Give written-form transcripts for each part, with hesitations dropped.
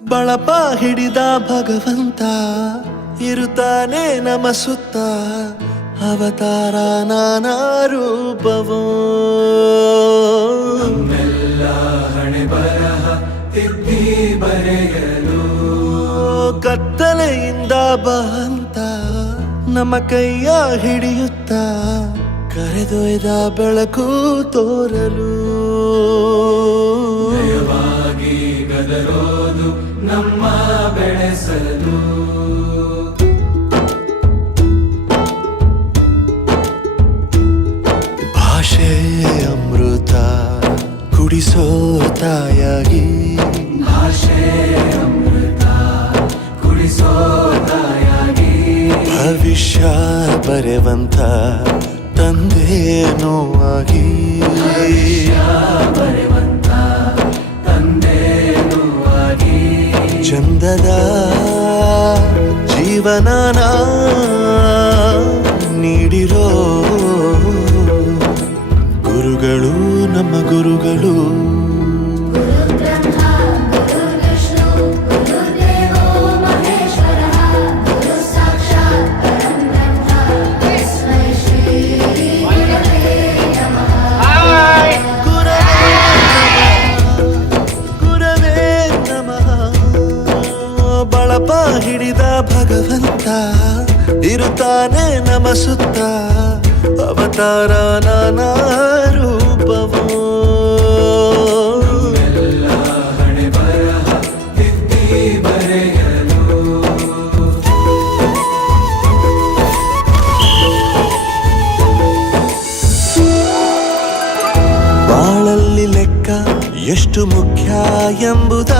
ಬಳಪ ಹಿಡಿದ ಭಗವಂತ ಇರುತ್ತಾನೆ ನಮ ಸುತ್ತ ಅವತಾರ ನಾನಾ ರೂಪವೋ ನಮ್ಮೆಲ್ಲ ಹಣೆ ಬರಹ ತಿದ್ದಿ ಬರೆಯಲು ಕತ್ತಲೆಯಿಂದ ಬಂತ ನಮ್ಮ ಕೈಯ ಹಿಡಿಯುತ್ತ ಕರೆದೊಯ್ದ ಬೆಳಕು ತೋರಲು ನಯವಾಗಿ ಗದರೋದು ನಮ್ಮ ಬೆಳೆಸಲು ಭಾಷೆ ಅಮೃತ ಕುಡಿಸೋ ತಾಯಾಗಿ ಭಾಷೆ ಅಮೃತ ಕುಡಿಸೋ ತಾಯಾಗಿ ಭವಿಷ್ಯ ಬರೆವಂತ ತಂದೇನೋ ಆಗಿ ಬರೆವಂತ ತಂದೇನೂ ಆಗಿ ಚಂದದ ಜೀವನನ ನೀಡಿರೋ ಗುರುಗಳು ನಮ್ಮ ಗುರುಗಳು ಗುರವೇ ನಮಃ ಬಳಪ ಹಿಡಿದ ಭಗವಂತ ಇರುತ್ತಾನೆ ನಮ ಸುತ್ತ ಅವತಾರ ನಾನಾ ರೂಪವೋ ಎಲ್ಲ ಹಣೆ ಬರಹ ತಿದ್ದಿ ಬರೆಯಲು ಬಾಳಲ್ಲಿ ಲೆಕ್ಕ ಎಷ್ಟು ಮುಖ್ಯ ಎಂಬುದ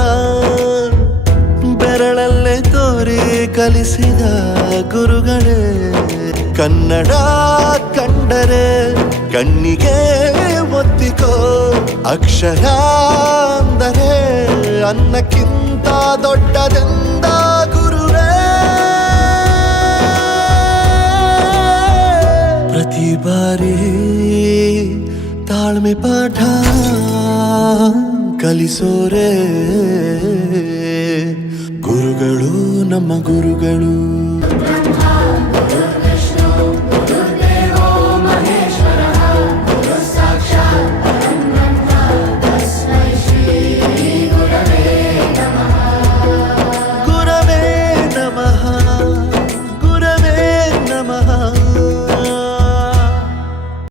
ಬೆರಳಲ್ಲೇ ತೋರಿ ಕಲಿಸಿದ ಗುರುಗಳೇ ಕನ್ನಡ ಕಂಡರೆ ಕಣ್ಣಿಗೆ ಒತ್ತಿಕೋ ಅಕ್ಷರ ಅಂದರೆ ಅನ್ನಕ್ಕಿಂತ ದೊಡ್ಡದೆಂದ ಗುರುವೇ ಪ್ರತಿ ಬಾರಿ ತಾಳ್ಮೆ ಪಾಠ ಕಲಿಸೋರೆ ಗುರುಗಳು ನಮ್ಮ ಗುರುಗಳು